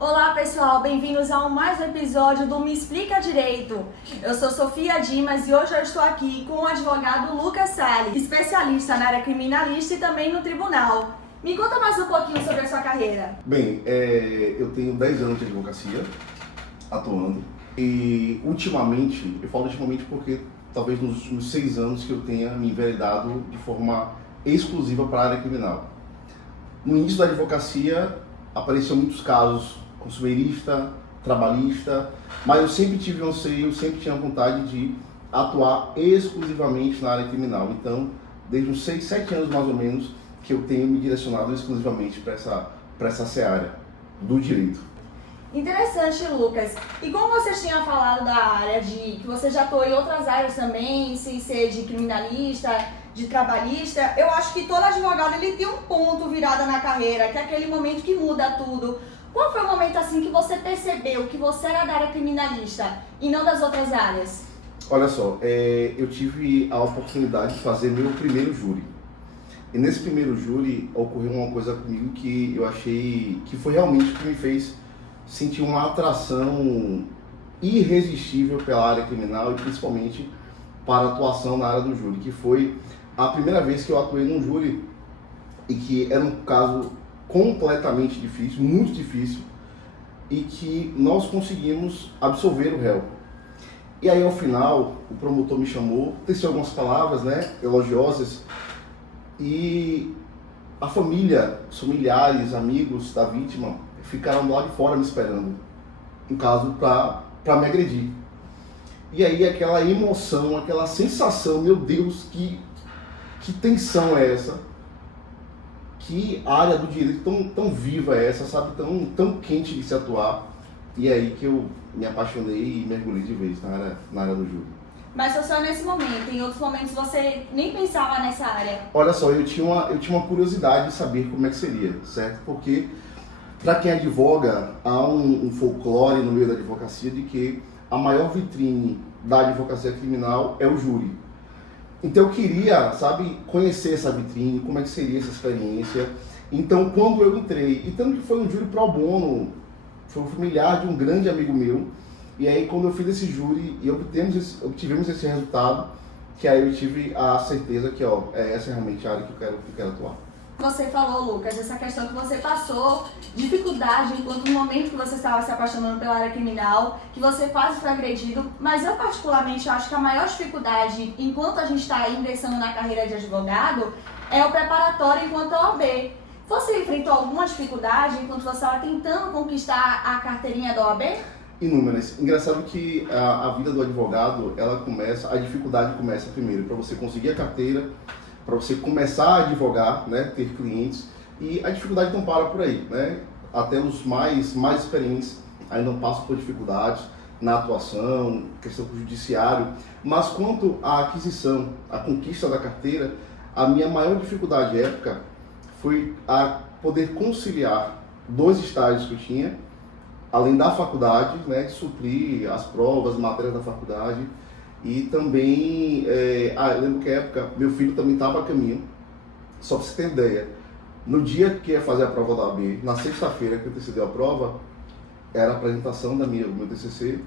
Olá pessoal, bem-vindos a mais um episódio do Me Explica Direito. Eu sou Sofia Dimas e hoje eu estou aqui com o advogado Lucas Salles, especialista na área criminalista e também no tribunal. Me conta mais um pouquinho sobre a sua carreira. Bem, eu tenho 10 anos de advocacia atuando e ultimamente, eu falo ultimamente porque talvez nos últimos 6 anos que eu tenha me enveredado de forma exclusiva para a área criminal. No início da advocacia apareciam muitos casos consumerista, trabalhista, mas eu sempre tive um anseio, eu sempre tinha vontade de atuar exclusivamente na área criminal. Então, desde uns 6, 7 anos mais ou menos, que eu tenho me direcionado exclusivamente para essa seara do direito. Interessante, Lucas. E como você tinha falado da área que você já atuou em outras áreas também, sem ser de criminalista, de trabalhista, eu acho que todo advogado ele tem um ponto virada na carreira, que é aquele momento que muda tudo. Qual foi o momento assim que você percebeu que você era da área criminalista e não das outras áreas? Olha só, eu tive a oportunidade de fazer meu primeiro júri. E nesse primeiro júri ocorreu uma coisa comigo que eu achei que foi realmente o que me fez sentir uma atração irresistível pela área criminal e principalmente para a atuação na área do júri, que foi a primeira vez que eu atuei num júri e que era um caso completamente difícil, muito difícil, e que nós conseguimos absolver o réu. E aí ao final o promotor me chamou, teceu algumas palavras, elogiosas, e a família, os familiares, amigos da vítima ficaram lá de fora me esperando, no caso para me agredir. E aí aquela emoção, aquela sensação, meu Deus, que tensão é essa? Que área do direito tão viva é essa, sabe? Tão quente de se atuar. E é aí que eu me apaixonei e mergulhei de vez na área do júri. Mas foi só nesse momento, em outros momentos você nem pensava nessa área? Olha só, eu tinha uma curiosidade de saber como é que seria, certo? Porque para quem advoga, há um folclore no meio da advocacia de que a maior vitrine da advocacia criminal é o júri. Então eu queria, conhecer essa vitrine, como é que seria essa experiência. Então quando eu entrei, e tanto que foi um júri pro bono, foi um familiar de um grande amigo meu, e aí quando eu fiz esse júri e obtivemos esse resultado, que aí eu tive a certeza que essa é realmente a área que eu quero atuar. Você falou, Lucas, essa questão que você passou, dificuldade enquanto no momento que você estava se apaixonando pela área criminal, que você quase foi agredido, mas eu particularmente acho que a maior dificuldade enquanto a gente está ingressando na carreira de advogado é o preparatório enquanto OAB. Você enfrentou alguma dificuldade enquanto você estava tentando conquistar a carteirinha da OAB? Inúmeras. Engraçado que a vida do advogado, a dificuldade começa primeiro para você conseguir a carteira, para você começar a advogar, ter clientes, e a dificuldade não para por aí, Até os mais experientes ainda passam por dificuldades na atuação, questão do judiciário, mas quanto à aquisição, à conquista da carteira, a minha maior dificuldade à época foi a poder conciliar 2 estágios que eu tinha, além da faculdade, suprir as provas, matérias da faculdade. E também, eu lembro que na época meu filho também estava a caminho, só para você ter ideia. No dia que ia fazer a prova da OAB, na sexta-feira que antecedeu a prova, era a apresentação do meu TCC.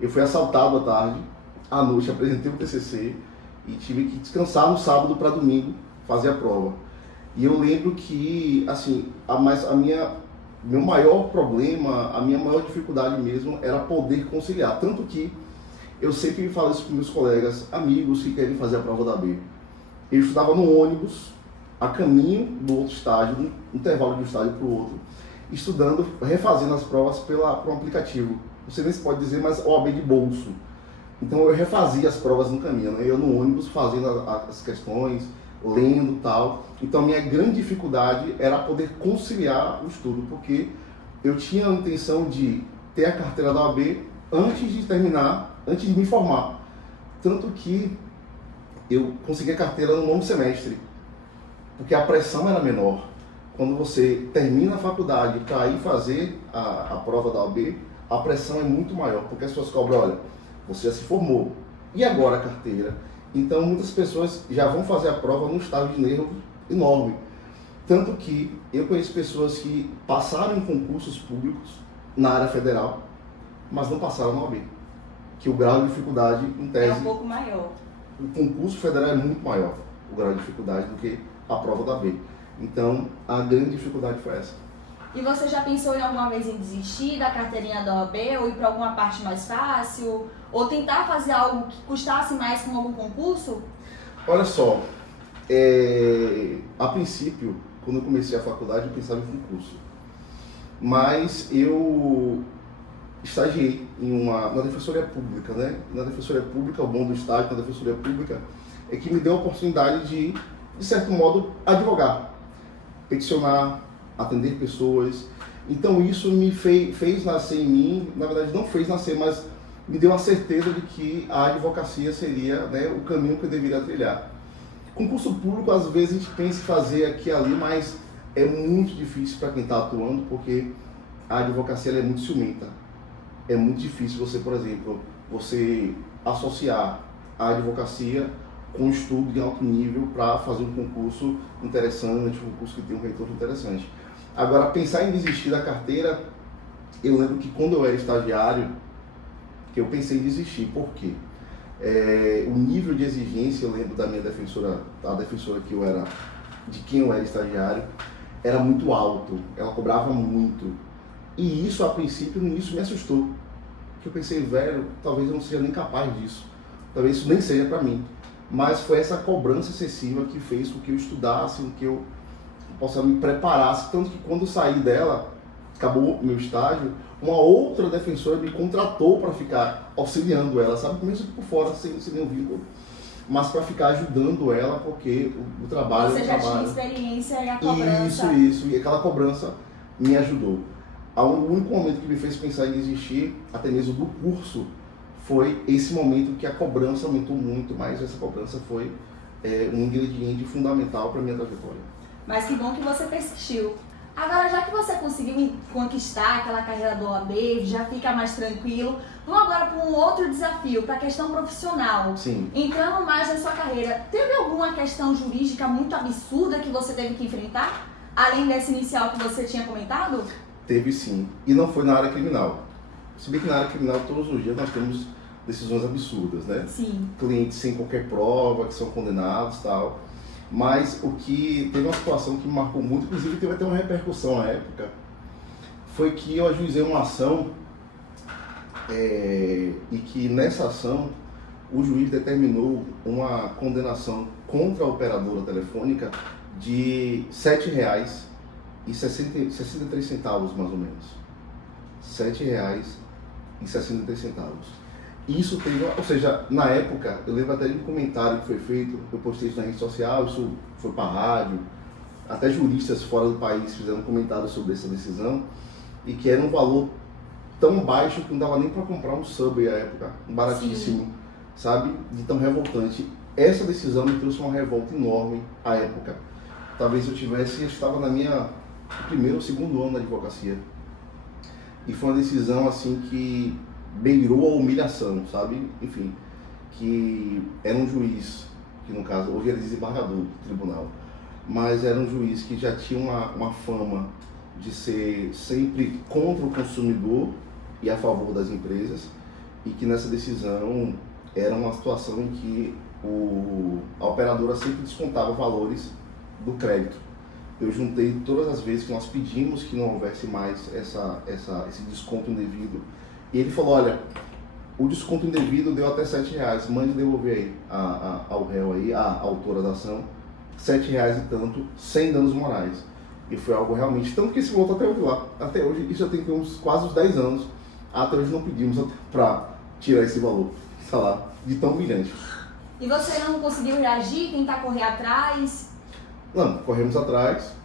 Eu fui assaltado à tarde, à noite apresentei o TCC e tive que descansar no sábado para domingo fazer a prova. E eu lembro que, meu maior problema, a minha maior dificuldade mesmo era poder conciliar, tanto que eu sempre falo isso para meus colegas, amigos que querem fazer a prova da OAB. Eu estudava no ônibus, a caminho do outro estágio, no intervalo de um estágio para o outro, estudando, refazendo as provas por um aplicativo. Não sei nem se pode dizer, mas OAB de bolso. Então eu refazia as provas no caminho, Eu no ônibus fazendo as questões, lendo e tal. Então a minha grande dificuldade era poder conciliar o estudo, porque eu tinha a intenção de ter a carteira da OAB antes de me formar. Tanto que eu consegui a carteira no 9º semestre, porque a pressão era menor. Quando você termina a faculdade para ir fazer a prova da OAB, a pressão é muito maior, porque as pessoas cobram, olha, você já se formou, e agora a carteira? Então muitas pessoas já vão fazer a prova num estado de nervo enorme. Tanto que eu conheço pessoas que passaram em concursos públicos na área federal, mas não passaram na OAB. Que o grau de dificuldade, em tese, É um pouco maior. o concurso federal é muito maior, o grau de dificuldade, do que a prova da B. Então, a grande dificuldade foi essa. E você já pensou em alguma vez em desistir da carteirinha da OAB ou ir para alguma parte mais fácil? Ou tentar fazer algo que custasse mais com algum concurso? Olha só, a princípio, quando eu comecei a faculdade, eu pensava em concurso. Mas eu estagiei na Defensoria Pública, né? Na Defensoria Pública, o bom do estágio na Defensoria Pública é que me deu a oportunidade de certo modo, advogar, peticionar, atender pessoas. Então isso me fez nascer em mim, na verdade não fez nascer, mas me deu a certeza de que a advocacia seria, né, o caminho que eu deveria trilhar. Concurso público, às vezes a gente pensa em fazer aqui e ali, mas é muito difícil para quem está atuando, porque a advocacia ela é muito ciumenta. É muito difícil você, por exemplo, você associar a advocacia com estudo de alto nível para fazer um concurso interessante, um concurso que tem um retorno interessante. Agora, pensar em desistir da carteira, eu lembro que quando eu era estagiário, que eu pensei em desistir. Por quê? O nível de exigência, eu lembro da minha defensora, a defensora que eu era, de quem eu era estagiário, era muito alto, ela cobrava muito. E isso, a princípio, no início me assustou. Porque eu pensei, velho, talvez eu não seja nem capaz disso. Talvez isso nem seja para mim. Mas foi essa cobrança excessiva que fez com que eu estudasse, com que eu possa me preparasse. Tanto que quando eu saí dela, acabou meu estágio, uma outra defensora me contratou para ficar auxiliando ela, sabe? Mesmo por fora, sem nenhum vínculo. Mas para ficar ajudando ela, porque o trabalho... Você já tinha experiência e a cobrança... Isso. E aquela cobrança me ajudou. O único momento que me fez pensar em desistir, até mesmo do curso, foi esse momento que a cobrança aumentou muito, mas essa cobrança foi um ingrediente fundamental para a minha trajetória. Mas que bom que você persistiu. Agora, já que você conseguiu conquistar aquela carreira do OAB, já fica mais tranquilo, vamos agora para um outro desafio, para a questão profissional. Sim. Entrando mais na sua carreira, teve alguma questão jurídica muito absurda que você teve que enfrentar? Além dessa inicial que você tinha comentado? Teve sim. E não foi na área criminal. Se bem que na área criminal, todos os dias nós temos decisões absurdas, né? Sim. Clientes sem qualquer prova, que são condenados e tal. Mas o que teve uma situação que me marcou muito, inclusive teve até uma repercussão na época, foi que eu ajuizei uma ação e que nessa ação o juiz determinou uma condenação contra a operadora telefônica de R$ 7,63 mais ou menos. R$ 7,63. Isso teve, ou seja, na época, eu lembro até de um comentário que foi feito, eu postei isso na rede social, isso foi para a rádio, até juristas fora do país fizeram um comentário sobre essa decisão, e que era um valor tão baixo que não dava nem para comprar um Subway à época, um baratíssimo, sim, sabe? De tão revoltante. Essa decisão me trouxe uma revolta enorme à época. Talvez eu estava na minha primeiro ou segundo ano na advocacia. E foi uma decisão assim que beirou a humilhação, sabe? Enfim, que era um juiz, que no caso, hoje ele é desembargador do tribunal, mas era um juiz que já tinha uma fama de ser sempre contra o consumidor e a favor das empresas, e que nessa decisão era uma situação em que a operadora sempre descontava valores do crédito. Eu juntei todas as vezes que nós pedimos que não houvesse mais esse desconto indevido. E ele falou, olha, o desconto indevido deu até R$7, mande devolver aí ao réu aí, a autora da ação, R$7 e tanto, sem danos morais. E foi algo realmente, tanto que esse volta até hoje lá. Até hoje, isso já tem quase uns 10 anos, até hoje não pedimos para tirar esse valor, sei lá, de tão humilhante. E você não conseguiu reagir, tentar correr atrás? Não, corremos atrás.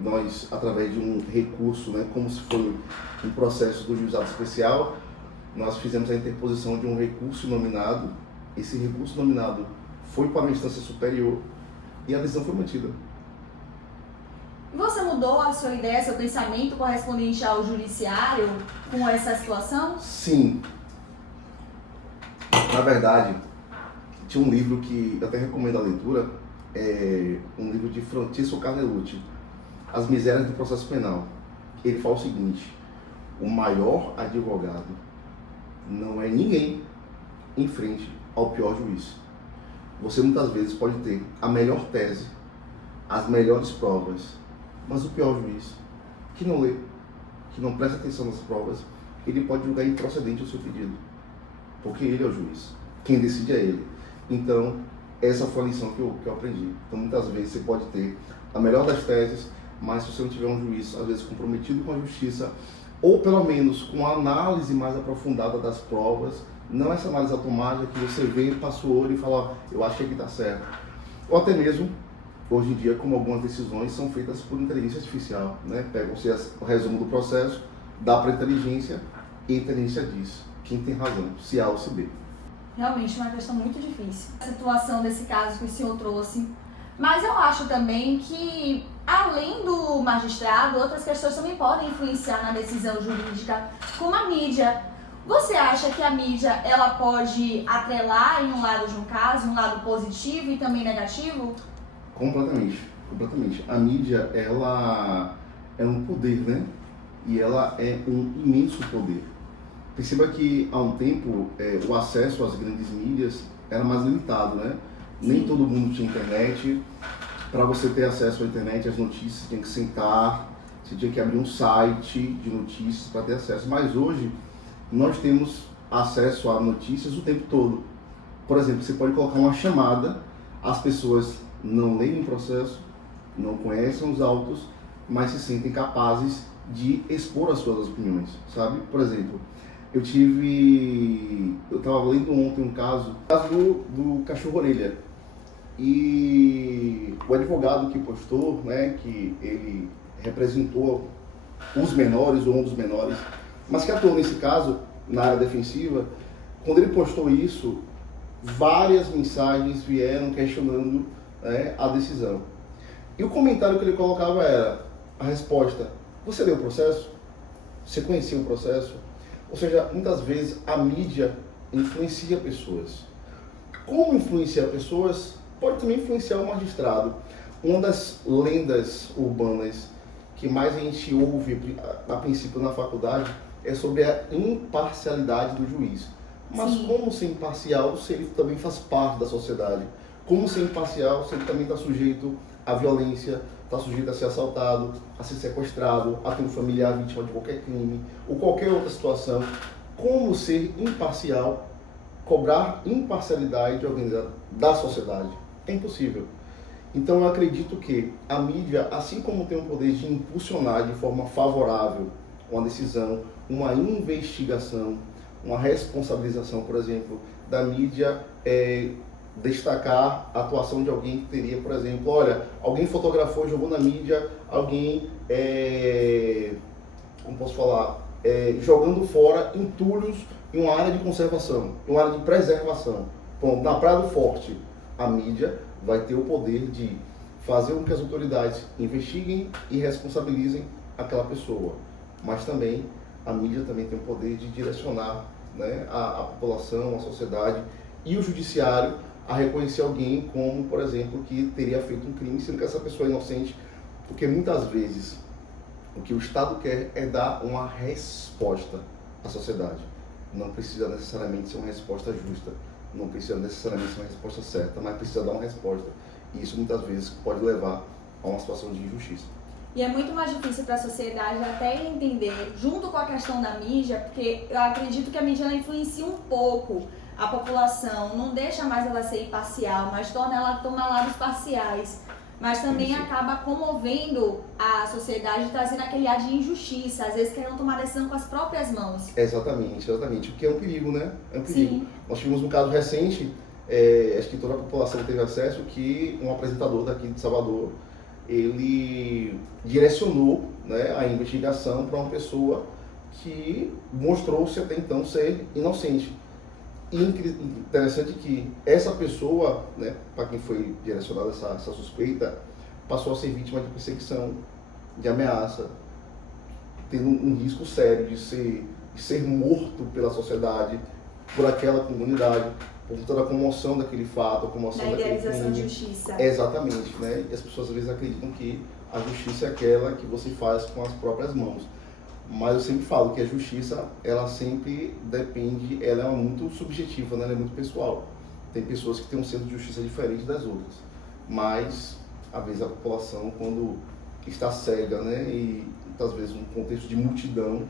Nós, através de um recurso, né, como se foi um processo do juizado especial, nós fizemos a interposição de um recurso nominado. Esse recurso nominado foi para uma instância superior e a decisão foi mantida. E você mudou a sua ideia, seu pensamento correspondente ao judiciário com essa situação? Sim. Na verdade, tinha um livro que eu até recomendo a leitura, um livro de Francisco Carnelucci, As Misérias do Processo Penal. ele fala o seguinte: o maior advogado não é ninguém em frente ao pior juiz. Você muitas vezes pode ter a melhor tese, as melhores provas, mas o pior juiz, que não lê, que não presta atenção nas provas, ele pode julgar improcedente o seu pedido, porque ele é o juiz, quem decide é ele. Então, essa foi a lição que eu aprendi. Então, muitas vezes você pode ter a melhor das teses, mas se você não tiver um juiz, às vezes, comprometido com a justiça, ou pelo menos com a análise mais aprofundada das provas, não essa análise automática que você vê, passa o olho e fala, eu achei que está certo. Ou até mesmo, hoje em dia, como algumas decisões são feitas por inteligência artificial, né? Pegam-se o resumo do processo, dá para a inteligência, e a inteligência diz quem tem razão, se A ou se B. Realmente uma questão muito difícil. A situação desse caso que o senhor trouxe. Mas eu acho também que, além do magistrado, outras questões também podem influenciar na decisão jurídica, como a mídia. Você acha que a mídia ela pode atrelar em um lado de um caso, um lado positivo e também negativo? Completamente, completamente. A mídia, ela é um poder, né? E ela é um imenso poder. Perceba que há um tempo o acesso às grandes mídias era mais limitado, né? Sim. Nem todo mundo tinha internet. Para você ter acesso à internet, as notícias, você tinha que sentar, você tinha que abrir um site de notícias para ter acesso. Mas hoje, nós temos acesso a notícias o tempo todo. Por exemplo, você pode colocar uma chamada, as pessoas não leem o processo, não conhecem os autos, mas se sentem capazes de expor as suas opiniões, sabe? Por exemplo, eu estava lendo ontem um caso do cachorro-orelha, e o advogado que postou, né, que ele representou os menores ou um dos menores, mas que atuou nesse caso na área defensiva, quando ele postou isso, várias mensagens vieram questionando, né, a decisão. E o comentário que ele colocava era a resposta: você leu o processo? Você conhecia o processo? Ou seja, muitas vezes a mídia influencia pessoas. Como influenciar pessoas, pode também influenciar o magistrado. Uma das lendas urbanas que mais a gente ouve a princípio na faculdade é sobre a imparcialidade do juiz. Mas Sim. Como ser imparcial se ele também faz parte da sociedade? Como ser imparcial se ele também está sujeito à violência, está sujeito a ser assaltado, a ser sequestrado, a ter um familiar vítima de qualquer crime ou qualquer outra situação? Como ser imparcial, cobrar imparcialidade de alguém da sociedade? É impossível. Então eu acredito que a mídia, assim como tem o poder de impulsionar de forma favorável uma decisão, uma investigação, uma responsabilização, por exemplo, da mídia, destacar a atuação de alguém que teria, por exemplo, olha, alguém fotografou, jogou na mídia, alguém, como posso falar, jogando fora entulhos em uma área de conservação, em uma área de preservação. Bom, na Praia do Forte, a mídia vai ter o poder de fazer com que as autoridades investiguem e responsabilizem aquela pessoa. Mas também, a mídia também tem o poder de direcionar, né, a população, a sociedade e o judiciário a reconhecer alguém como, por exemplo, que teria feito um crime, sendo que essa pessoa é inocente, porque muitas vezes o que o Estado quer é dar uma resposta à sociedade. Não precisa necessariamente ser uma resposta justa, não precisa necessariamente ser uma resposta certa, mas precisa dar uma resposta. E isso muitas vezes pode levar a uma situação de injustiça. E é muito mais difícil para a sociedade até entender, junto com a questão da mídia, porque eu acredito que a mídia ela influencia um pouco a população, não deixa mais ela ser imparcial, mas torna ela tomar lados parciais. Mas também acaba comovendo a sociedade, trazendo aquele ar de injustiça, às vezes querendo tomar decisão com as próprias mãos. Exatamente, exatamente. O que é um perigo, né? É um perigo. Sim. Nós tivemos um caso recente, acho que toda a população teve acesso, que um apresentador daqui de Salvador, ele direcionou, né, a investigação para uma pessoa que mostrou-se até então ser inocente. E interessante que essa pessoa, né, para quem foi direcionada essa suspeita, passou a ser vítima de perseguição, de ameaça, tendo um risco sério de ser morto pela sociedade, por aquela comunidade, por conta da comoção daquele fato, a comoção daquele crime. Da idealização de justiça. Exatamente, né? E as pessoas às vezes acreditam que a justiça é aquela que você faz com as próprias mãos. Mas eu sempre falo que a justiça, ela sempre depende, ela é muito subjetiva, né? Ela é muito pessoal. Tem pessoas que têm um senso de justiça diferente das outras. Mas, às vezes, a população, quando está cega, né? E, às vezes, num contexto de multidão,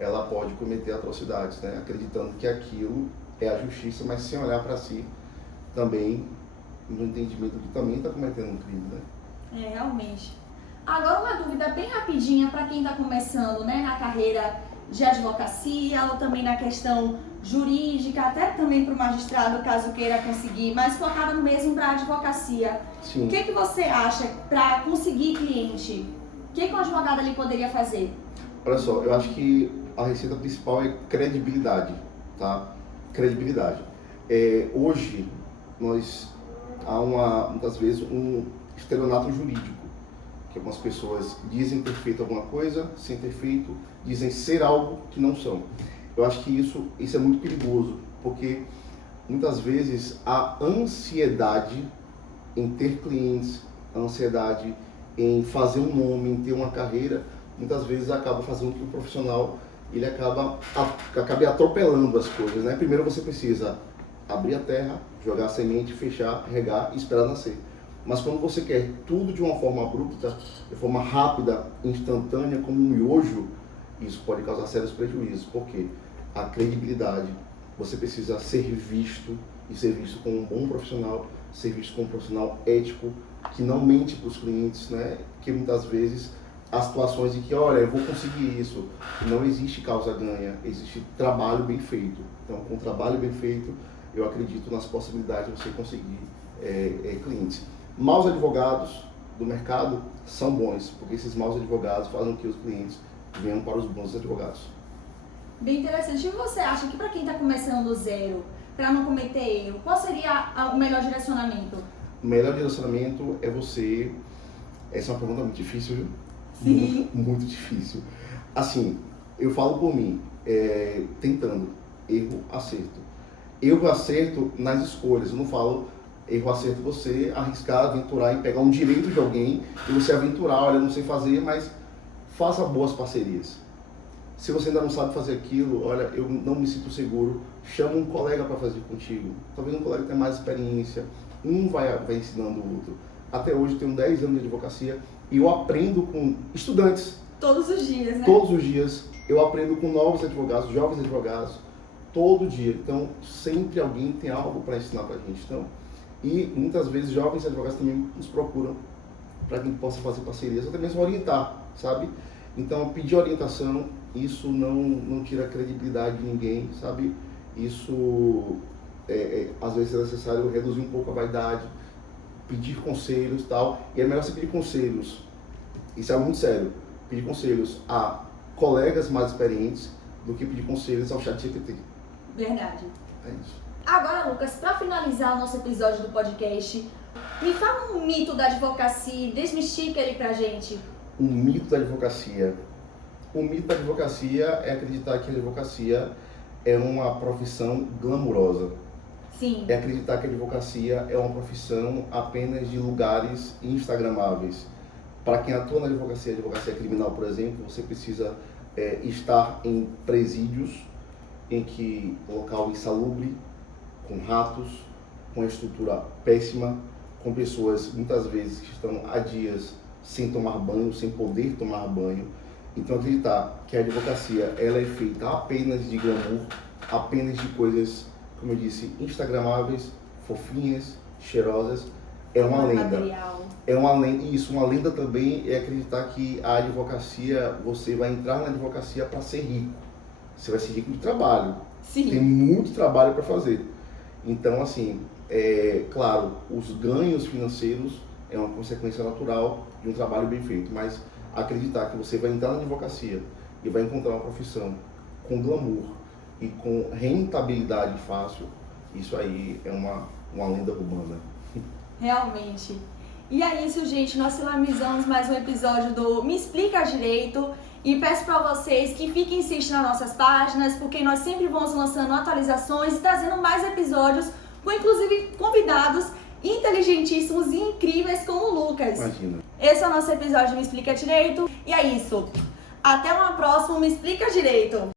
ela pode cometer atrocidades, né? Acreditando que aquilo é a justiça, mas sem olhar para si, também, no entendimento que também está cometendo um crime, né? Realmente. Agora uma dúvida bem rapidinha para quem está começando, né, na carreira de advocacia ou também na questão jurídica, até também para o magistrado, caso queira conseguir, mas focado mesmo para a advocacia. Sim. O que você acha para conseguir cliente? O que um advogado ali poderia fazer? Olha só, eu acho que a receita principal é credibilidade, tá? Credibilidade. Hoje, há muitas vezes um estelionato jurídico, que algumas pessoas dizem ter feito alguma coisa sem ter feito, dizem ser algo que não são. Eu acho que isso é muito perigoso, porque muitas vezes a ansiedade em ter clientes, a ansiedade em fazer um nome, em ter uma carreira, muitas vezes acaba fazendo que o profissional ele acabe atropelando as coisas, né? Primeiro você precisa abrir a terra, jogar a semente, fechar, regar e esperar nascer. Mas quando você quer tudo de uma forma abrupta, de forma rápida, instantânea, como um miojo, isso pode causar sérios prejuízos. Porque a credibilidade, você precisa ser visto e ser visto como um bom profissional, ser visto como um profissional ético, que não mente para os clientes, né? Que muitas vezes há situações em que, olha, eu vou conseguir isso. Não existe causa-ganha, existe trabalho bem feito. Então, com trabalho bem feito, eu acredito nas possibilidades de você conseguir clientes. Maus advogados do mercado são bons, porque esses maus advogados fazem com que os clientes venham para os bons advogados. Bem interessante. E você acha que para quem está começando do zero, para não cometer erro, qual seria o melhor direcionamento? O melhor direcionamento é você... Essa é uma pergunta muito difícil, viu? Sim. Muito, muito difícil. Assim, eu falo por mim, tentando, erro, acerto. Erro, acerto nas escolhas, eu não falo erro, acerto você arriscar, aventurar e pegar um direito de alguém e você aventurar, olha, não sei fazer, mas faça boas parcerias. Se você ainda não sabe fazer aquilo, olha, eu não me sinto seguro, chama um colega para fazer contigo. Talvez um colega tenha mais experiência, um vai ensinando o outro. Até hoje eu tenho 10 anos de advocacia e eu aprendo com estudantes. Todos os dias, né? Todos os dias eu aprendo com novos advogados, jovens advogados, todo dia. Então, sempre alguém tem algo para ensinar para a gente. Então, e muitas vezes jovens advogados também nos procuram para que a gente possa fazer parcerias, até mesmo orientar, sabe? Então, pedir orientação, isso não tira a credibilidade de ninguém, sabe? Isso, às vezes é necessário reduzir um pouco a vaidade, pedir conselhos e tal. E é melhor você pedir conselhos, isso é muito sério, pedir conselhos a colegas mais experientes do que pedir conselhos ao ChatGPT. Verdade. É isso. Agora, Lucas, para finalizar o nosso episódio do podcast, me fala um mito da advocacia e desmistifica ele pra gente. Um mito da advocacia. O mito da advocacia é acreditar que a advocacia é uma profissão glamurosa. Sim. É acreditar que a advocacia é uma profissão apenas de lugares instagramáveis. Para quem atua na advocacia criminal, por exemplo, você precisa estar em presídios em que local insalubre, com ratos, com estrutura péssima, com pessoas muitas vezes que estão há dias sem tomar banho, sem poder tomar banho. Então acreditar que a advocacia ela é feita apenas de glamour, apenas de coisas, como eu disse, instagramáveis, fofinhas, cheirosas, é uma lenda. Material. É uma lenda. Isso, uma lenda também é acreditar que a advocacia, você vai entrar na advocacia para ser rico. Você vai ser rico de trabalho. Sim. Tem muito trabalho para fazer. Então, assim, claro, os ganhos financeiros é uma consequência natural de um trabalho bem feito, mas acreditar que você vai entrar na advocacia e vai encontrar uma profissão com glamour e com rentabilidade fácil, isso aí é uma lenda urbana. Realmente. E é isso, gente. Nós finalizamos mais um episódio do Me Explica Direito. E peço para vocês que fiquem insistindo nas nossas páginas, porque nós sempre vamos lançando atualizações e trazendo mais episódios, com inclusive convidados inteligentíssimos e incríveis como o Lucas. Imagina. Esse é o nosso episódio Me Explica Direito. E é isso. Até uma próxima, me explica direito.